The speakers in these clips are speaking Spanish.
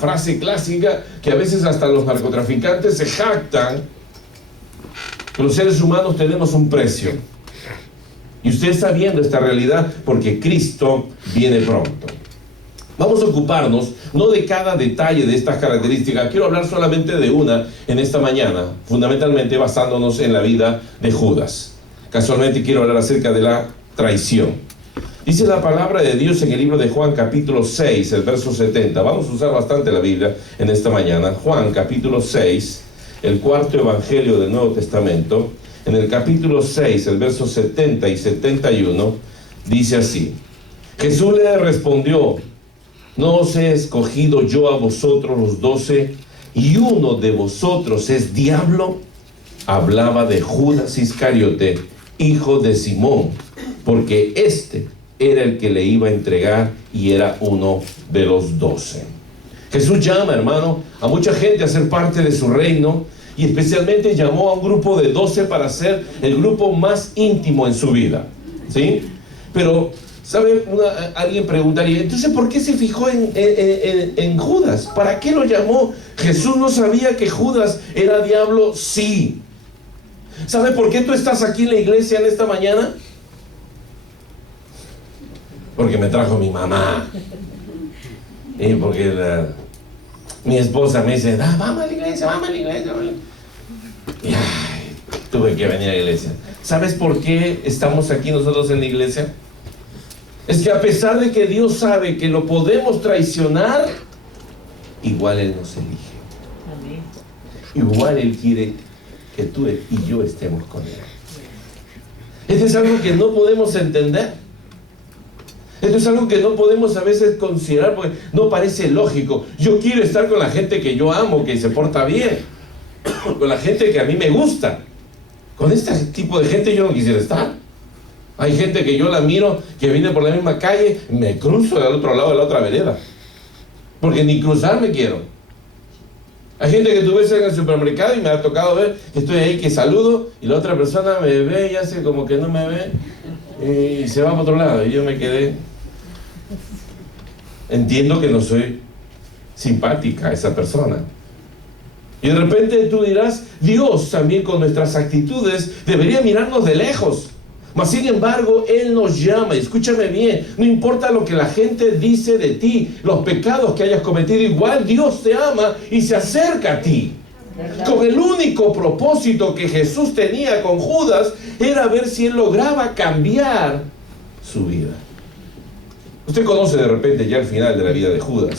frase clásica que a veces hasta los narcotraficantes se jactan, que los seres humanos tenemos un precio. Y usted está viendo esta realidad porque Cristo viene pronto. Vamos a ocuparnos no de cada detalle de estas características. Quiero hablar solamente de una en esta mañana, fundamentalmente basándonos en la vida de Judas. Casualmente quiero hablar acerca de la traición. Dice la palabra de Dios en el libro de Juan capítulo 6, el verso 70. Vamos a usar bastante la Biblia en esta mañana. Juan capítulo 6, el cuarto evangelio del Nuevo Testamento. En el capítulo 6, el verso 70 y 71, dice así: Jesús le respondió: ¿no os he escogido yo a vosotros los 12, y uno de vosotros es diablo? Hablaba de Judas Iscariote, hijo de Simón, porque este era el que le iba a entregar y era uno de los 12. Jesús llama, hermano, a mucha gente a ser parte de su reino, y especialmente llamó a un grupo de 12 para ser el grupo más íntimo en su vida, ¿sí? Pero ¿sabe? Alguien preguntaría, entonces, ¿por qué se fijó en Judas? ¿Para qué lo llamó? ¿Jesús no sabía que Judas era diablo? Sí. ¿Sabe por qué tú estás aquí en la iglesia en esta mañana? Porque me trajo mi mamá. Y porque mi esposa me dice, vamos a la iglesia, vamos a la iglesia. Y tuve que venir a la iglesia. ¿Sabes por qué estamos aquí nosotros en la iglesia? Es que a pesar de que Dios sabe que lo podemos traicionar, igual Él nos elige. Amén. Igual Él quiere que tú y yo estemos con Él. Esto es algo que no podemos entender. Esto es algo que no podemos a veces considerar porque no parece lógico. Yo quiero estar con la gente que yo amo, que se porta bien, con la gente que a mí me gusta. Con este tipo de gente yo no quisiera estar. Hay gente que yo la miro, que viene por la misma calle, me cruzo del otro lado de la otra vereda, porque ni cruzar me quiero. Hay gente que tú ves en el supermercado y me ha tocado ver que estoy ahí, que saludo, y la otra persona me ve y hace como que no me ve, y se va para otro lado, y yo me quedé. Entiendo que no soy simpática a esa persona. Y de repente tú dirás, Dios también con nuestras actitudes debería mirarnos de lejos. Mas sin embargo, Él nos llama, y escúchame bien, no importa lo que la gente dice de ti, los pecados que hayas cometido, igual Dios te ama y se acerca a ti. Con el único propósito que Jesús tenía con Judas, era ver si Él lograba cambiar su vida. Usted conoce de repente ya el final de la vida de Judas,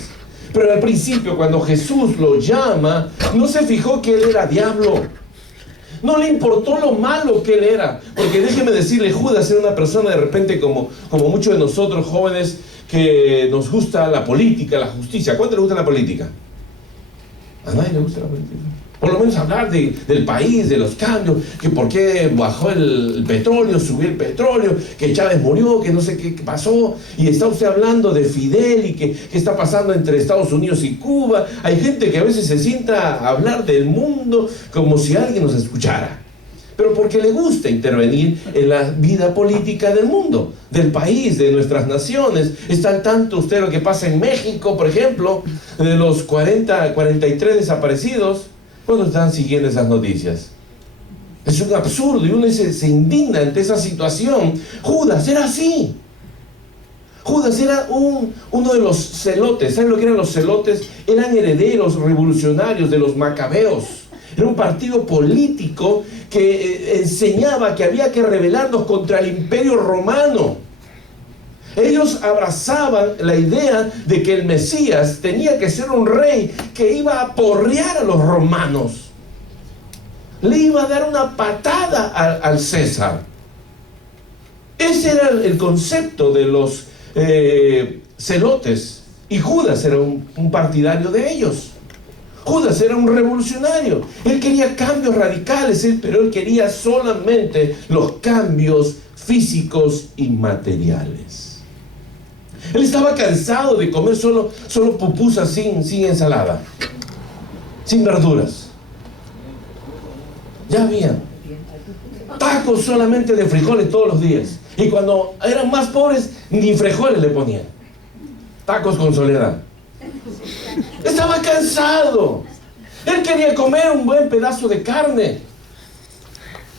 pero al principio cuando Jesús lo llama, no se fijó que él era diablo. No le importó lo malo que él era. Porque déjeme decirle, Judas era una persona de repente como muchos de nosotros jóvenes que nos gusta la política, la justicia. ¿A cuánto le gusta la política? A nadie le gusta la política. Por lo menos hablar del país, de los cambios, que por qué bajó el petróleo, subió el petróleo, que Chávez murió, que no sé qué pasó, y está usted hablando de Fidel y qué está pasando entre Estados Unidos y Cuba. Hay gente que a veces se sienta a hablar del mundo como si alguien nos escuchara, pero porque le gusta intervenir en la vida política del mundo, del país, de nuestras naciones. Está al tanto usted de lo que pasa en México, por ejemplo, de los 43 desaparecidos. ¿Cuándo están siguiendo esas noticias? Es un absurdo y uno se indigna ante esa situación. Judas era así. Judas era uno de los celotes. ¿Saben lo que eran los celotes? Eran herederos revolucionarios de los macabeos. Era un partido político que enseñaba que había que rebelarnos contra el imperio romano. Ellos abrazaban la idea de que el Mesías tenía que ser un rey que iba a aporrear a los romanos. Le iba a dar una patada al César. Ese era el concepto de los celotes. Y Judas era un partidario de ellos. Judas era un revolucionario. Él quería cambios radicales, pero él quería solamente los cambios físicos y materiales. Él estaba cansado de comer solo pupusas sin ensalada, sin verduras. Ya habían tacos solamente de frijoles todos los días. Y cuando eran más pobres, ni frijoles le ponían. Tacos con soledad. Estaba cansado. Él quería comer un buen pedazo de carne.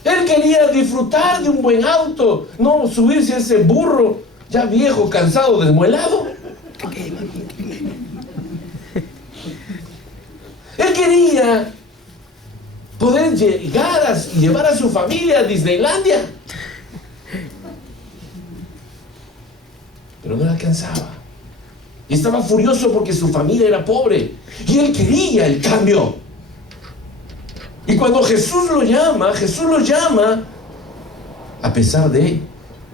Él quería disfrutar de un buen auto, no subirse a ese burro ya viejo, cansado, desmuelado. Él quería poder llegar y llevar a su familia a Disneylandia, pero no le alcanzaba. Y estaba furioso porque su familia era pobre y él quería el cambio. Y cuando Jesús lo llama a pesar de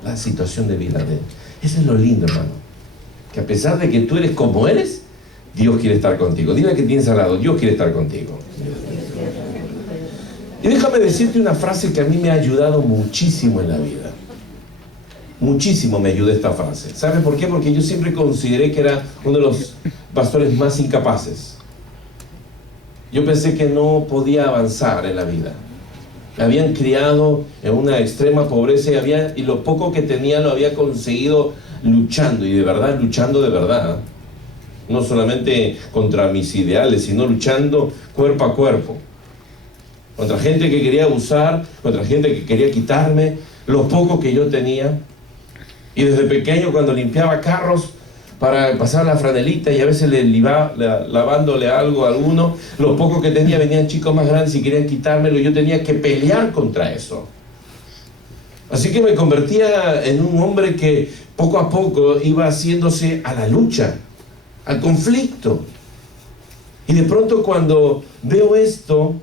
la situación de vida de él. Eso es lo lindo, hermano, que a pesar de que tú eres como eres, Dios quiere estar contigo. Dile que tienes al lado: Dios quiere estar contigo. Y déjame decirte una frase que a mí me ha ayudado muchísimo en la vida. Muchísimo me ayuda esta frase. ¿Sabe por qué? Porque yo siempre consideré que era uno de los pastores más incapaces. Yo pensé que no podía avanzar en la vida. Me habían criado en una extrema pobreza y lo poco que tenía lo había conseguido luchando, y de verdad, luchando de verdad. No solamente contra mis ideales, sino luchando cuerpo a cuerpo. Contra gente que quería abusar, contra gente que quería quitarme lo poco que yo tenía. Y desde pequeño, cuando limpiaba carros para pasar la franelita y a veces le iba lavándole algo a alguno, lo poco que tenía, venían chicos más grandes y querían quitármelo, y yo tenía que pelear contra eso. Así que me convertía en un hombre que poco a poco iba haciéndose a la lucha, al conflicto. Y de pronto, cuando veo esto,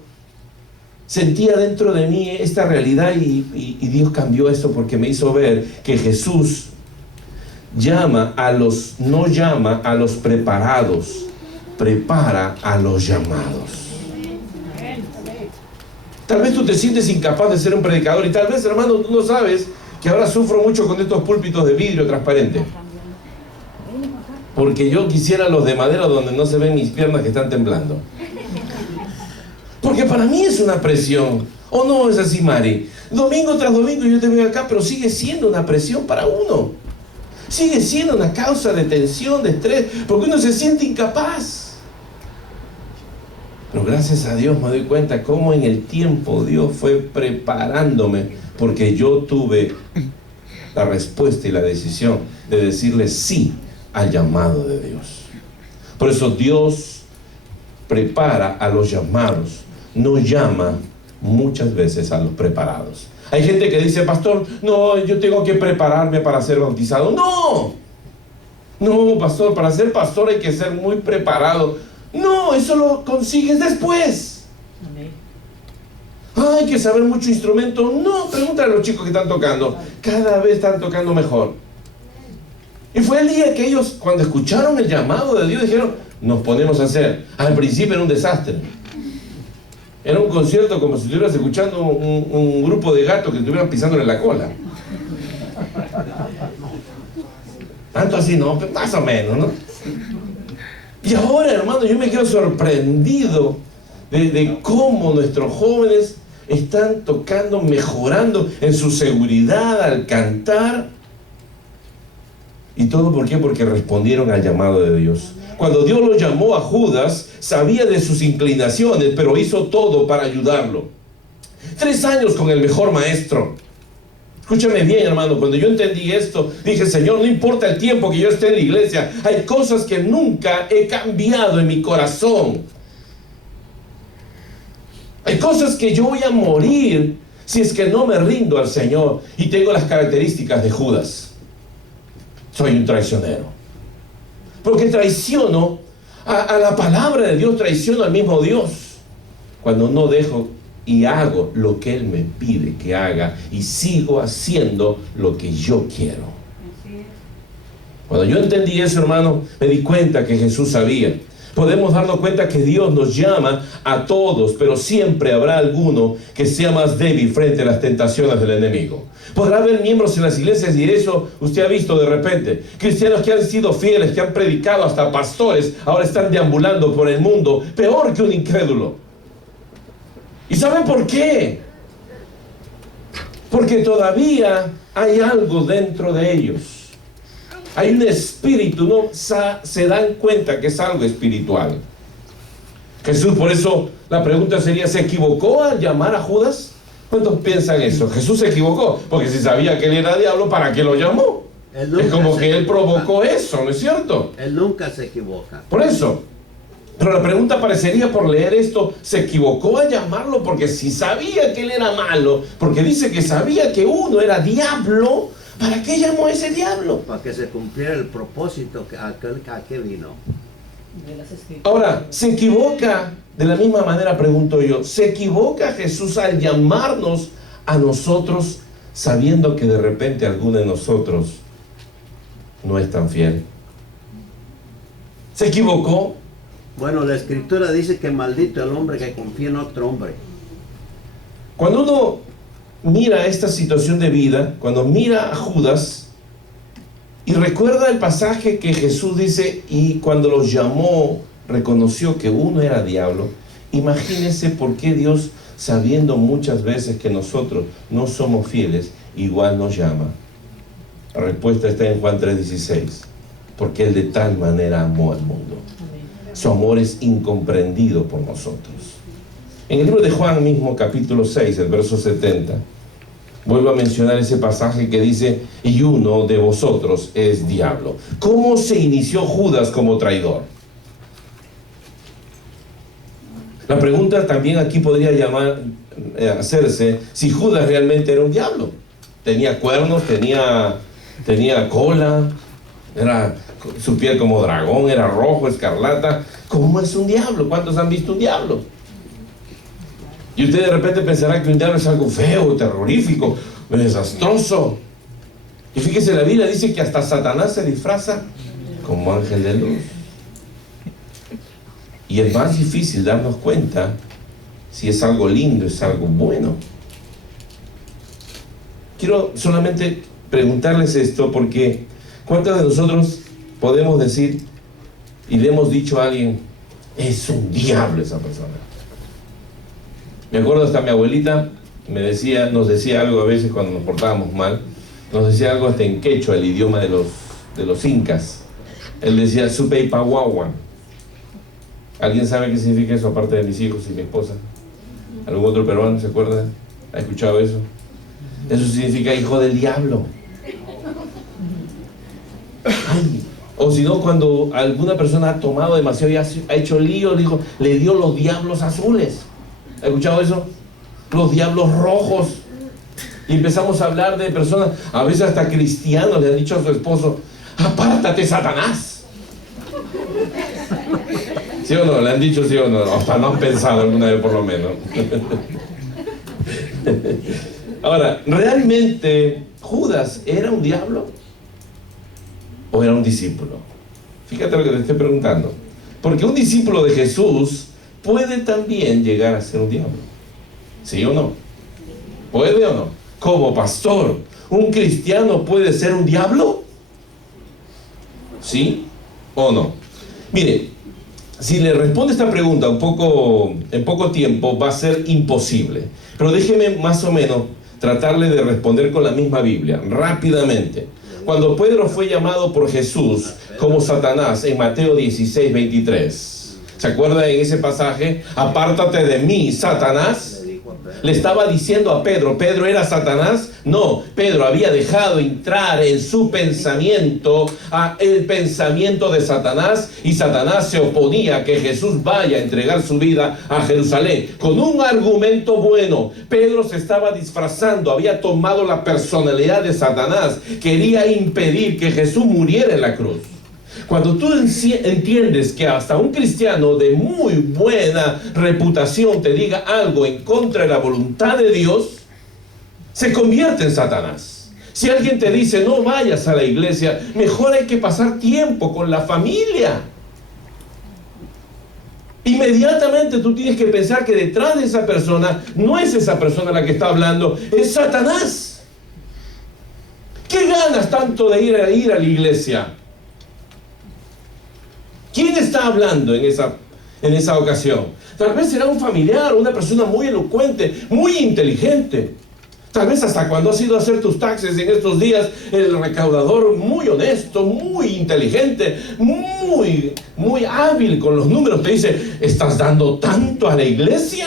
sentía dentro de mí esta realidad, y Dios cambió esto porque me hizo ver que Jesús no llama a los preparados, prepara a los llamados. Tal vez tú te sientes incapaz de ser un predicador, y tal vez, hermano, tú no sabes que ahora sufro mucho con estos púlpitos de vidrio transparente, porque yo quisiera los de madera donde no se ven mis piernas que están temblando. Porque para mí es una presión. ¿O no es así, Mari? Domingo tras domingo yo te veo acá, pero sigue siendo una presión para uno. Sigue siendo una causa de tensión, de estrés, porque uno se siente incapaz. Pero gracias a Dios me doy cuenta cómo en el tiempo Dios fue preparándome, porque yo tuve la respuesta y la decisión de decirle sí al llamado de Dios. Por eso Dios prepara a los llamados, no llama muchas veces a los preparados. Hay gente que dice: pastor, no, yo tengo que prepararme para ser bautizado. No, pastor, para ser pastor hay que ser muy preparado. No, eso lo consigues después. Hay que saber mucho instrumento. No, pregúntale a los chicos que están tocando. Cada vez están tocando mejor. Y fue el día que ellos, cuando escucharon el llamado de Dios, dijeron: nos ponemos a hacer. Al principio era un desastre. Era un concierto como si estuvieras escuchando un grupo de gatos que estuvieran pisándole la cola. Tanto así, no, más o menos, ¿no? Y ahora, hermano, yo me quedo sorprendido de cómo nuestros jóvenes están tocando, mejorando en su seguridad al cantar. ¿Y todo por qué? Porque respondieron al llamado de Dios. Cuando Dios lo llamó a Judas, sabía de sus inclinaciones, pero hizo todo para ayudarlo. 3 años con el mejor maestro. Escúchame bien, hermano, cuando yo entendí esto, dije: Señor, no importa el tiempo que yo esté en la iglesia, hay cosas que nunca he cambiado en mi corazón. Hay cosas que yo voy a morir si es que no me rindo al Señor. Y tengo las características de Judas. Soy un traicionero. Porque traiciono a la palabra de Dios, traiciono al mismo Dios cuando no dejo y hago lo que Él me pide que haga, y sigo haciendo lo que yo quiero. Cuando yo entendí eso, hermano, me di cuenta que Jesús sabía. Podemos darnos cuenta que Dios nos llama a todos, pero siempre habrá alguno que sea más débil frente a las tentaciones del enemigo. Podrá haber miembros en las iglesias, y eso usted ha visto de repente, cristianos que han sido fieles, que han predicado, hasta pastores, ahora están deambulando por el mundo peor que un incrédulo. ¿Y saben por qué? Porque todavía hay algo dentro de ellos. Hay un espíritu, no se dan cuenta que es algo espiritual. Jesús, por eso la pregunta sería, ¿se equivocó al llamar a Judas? ¿Cuántos piensan eso? Jesús se equivocó, porque si sabía que él era diablo, ¿para qué lo llamó? Es como que él provocó eso, ¿no es cierto? Él nunca se equivoca. Por eso. Pero la pregunta parecería, por leer esto, ¿se equivocó a llamarlo? Porque si sabía que él era malo, porque dice que sabía que uno era diablo, ¿para qué llamó a ese diablo? Para que se cumpliera el propósito a que vino. Ahora, ¿se equivoca? De la misma manera pregunto yo, ¿se equivoca Jesús al llamarnos a nosotros sabiendo que de repente alguno de nosotros no es tan fiel? ¿Se equivocó? Bueno, la Escritura dice que maldito el hombre que confía en otro hombre. Cuando uno mira esta situación de vida, cuando mira a Judas y recuerda el pasaje que Jesús dice, y cuando los llamó, reconoció que uno era diablo, imagínense por qué Dios, sabiendo muchas veces que nosotros no somos fieles, igual nos llama. La respuesta está en Juan 3:16, porque Él de tal manera amó al mundo. Su amor es incomprendido por nosotros. En el libro de Juan mismo, capítulo 6, el verso 70, vuelvo a mencionar ese pasaje que dice, y uno de vosotros es diablo. ¿Cómo se inició Judas como traidor? La pregunta también aquí podría hacerse si Judas realmente era un diablo. Tenía cuernos, tenía cola, era su piel como dragón, era rojo, escarlata. ¿Cómo es un diablo? ¿Cuántos han visto un diablo? Y usted de repente pensará que un diablo es algo feo, terrorífico, desastroso. Y fíjese, la Biblia dice que hasta Satanás se disfraza como ángel de luz. Y es más difícil darnos cuenta si es algo lindo, es algo bueno. Quiero solamente preguntarles esto porque ¿cuántos de nosotros podemos decir y le hemos dicho a alguien, es un diablo esa persona? Me acuerdo hasta mi abuelita nos decía algo a veces cuando nos portábamos mal, nos decía algo hasta en quechua, el idioma de los incas. Él decía, supeipahuahuan. ¿Alguien sabe qué significa eso aparte de mis hijos y mi esposa? ¿Algún otro peruano se acuerda? ¿Ha escuchado eso? Eso significa hijo del diablo. Ay, o si no, cuando alguna persona ha tomado demasiado y ha hecho lío, le dio los diablos azules. ¿Ha escuchado eso? Los diablos rojos. Y empezamos a hablar de personas, a veces hasta cristianos, le han dicho a su esposo, apártate, Satanás. ¿Sí o no? ¿Le han dicho sí o no? Hasta no han pensado alguna vez por lo menos. Ahora, ¿realmente Judas era un diablo? ¿O era un discípulo? Fíjate lo que te estoy preguntando. Porque un discípulo de Jesús puede también llegar a ser un diablo. ¿Sí o no? ¿Puede o no? Como pastor, ¿un cristiano puede ser un diablo? ¿Sí o no? Mire, si le responde esta pregunta en poco tiempo, va a ser imposible. Pero déjeme más o menos tratarle de responder con la misma Biblia, rápidamente. Cuando Pedro fue llamado por Jesús como Satanás en Mateo 16:23, ¿se acuerda en ese pasaje? Apártate de mí, Satanás. Le estaba diciendo a Pedro, ¿Pedro era Satanás? No, Pedro había dejado entrar en su pensamiento el pensamiento de Satanás, y Satanás se oponía a que Jesús vaya a entregar su vida a Jerusalén con un argumento bueno. Pedro se estaba disfrazando, había tomado la personalidad de Satanás, quería impedir que Jesús muriera en la cruz. Cuando tú entiendes que hasta un cristiano de muy buena reputación te diga algo en contra de la voluntad de Dios, se convierte en Satanás. Si alguien te dice no vayas a la iglesia, mejor hay que pasar tiempo con la familia. Inmediatamente tú tienes que pensar que detrás de esa persona no es esa persona la que está hablando, es Satanás. ¿Qué ganas tanto de ir a la iglesia? ¿Quién está hablando en esa ocasión? Tal vez será un familiar, una persona muy elocuente, muy inteligente. Tal vez hasta cuando has ido a hacer tus taxes en estos días, el recaudador muy honesto, muy inteligente, muy hábil con los números, te dice, ¿estás dando tanto a la iglesia?